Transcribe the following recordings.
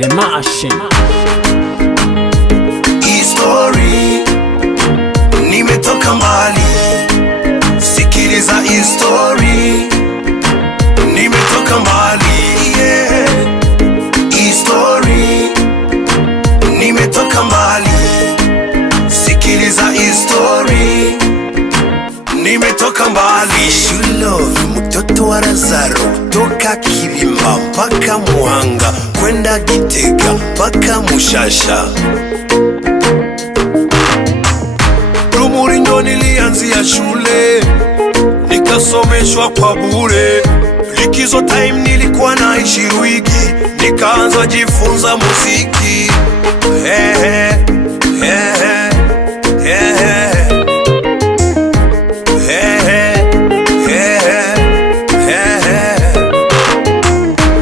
The Machine. History, nimetoka mbali. Sikiliza history, nimetoka mbali. Yeah. History, nimetoka mbali. Sikiliza history, nimetoka mbali. Love, mtoto wa Lazaro, kutoka Kilima mpaka Muhanga, kwenda Gitega mpaka Mushasha. Rumuri ndo nilianzia shule, nikasomeshwa kwa bure. Likizo time nilikuwa naishi Ruigi, nikaanza jifunza muziki.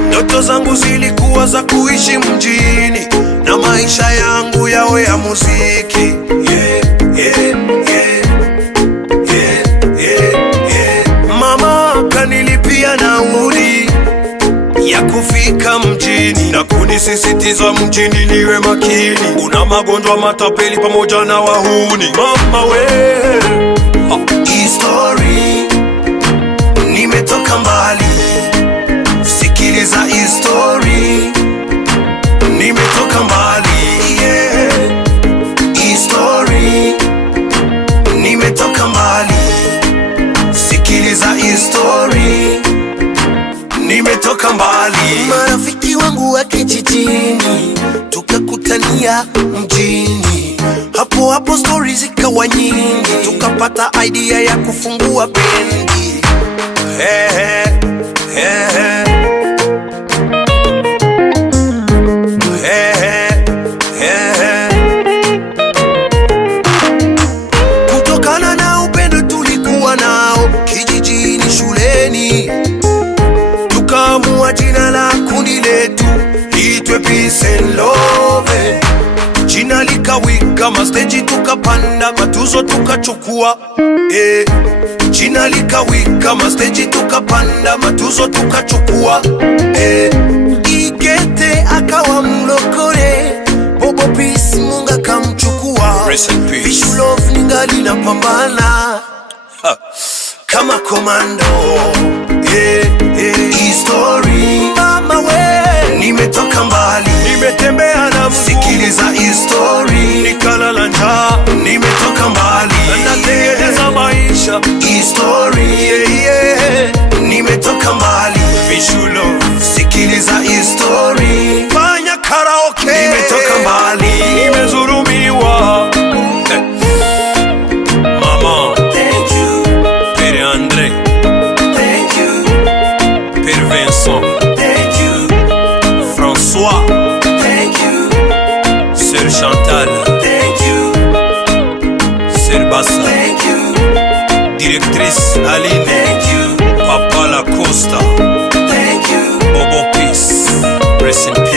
Ndoto zangu zilikuwa za kuishi mjini na maisha yangu yawe ya muziki. Mama kanilipia nauli ya kufika mjini na kunisisitiza mjini niwe makini, una magonjwa matapeli pamoja na wahuni. Mama we, history, nimetoka mbali. Sikiliza history, nimetoka mbali. Yeah. History, nimetoka mbali. Sikiliza history, nimetoka mbali. Marafiki wangu wa kijijini tukakutania mjini, hapo hapo stories zikawa nyingi, tukapata idea ya kufungua bendi. Kutokana na upendo tulikuwa nao kijijini shuleni, tukaamua jina la kundi letu liitwe Peace and Love. Jina likawika, masteji tukapanda, matuzo tukachukua. Jina likawika, masteji tukapanda, matuzo tukachukua. Igete akawa mlokore, Bobo Peace Munga kamchukua. Vishu Love ningali napambana kama komando. History, mama we, nimetoka mbali. Nimetembea na mguu. Sikiliza history, nikalala njaa. Nimetoka mbali, natengeneza maisha. History, nimetoka mbali. Vishu Love, sikiliza history, fanya karaoke. Nimetoka mbali, nimezurumiwa. Mama, thank you. Pere Andre, thank you. Pere Vincent, thank you. François, thank you. Sœur Chantal, thank you. Sœur Bassa, thank you. Directrice Aline, thank you. Papa La Costa, thank you. Bobo Peace, rest in peace.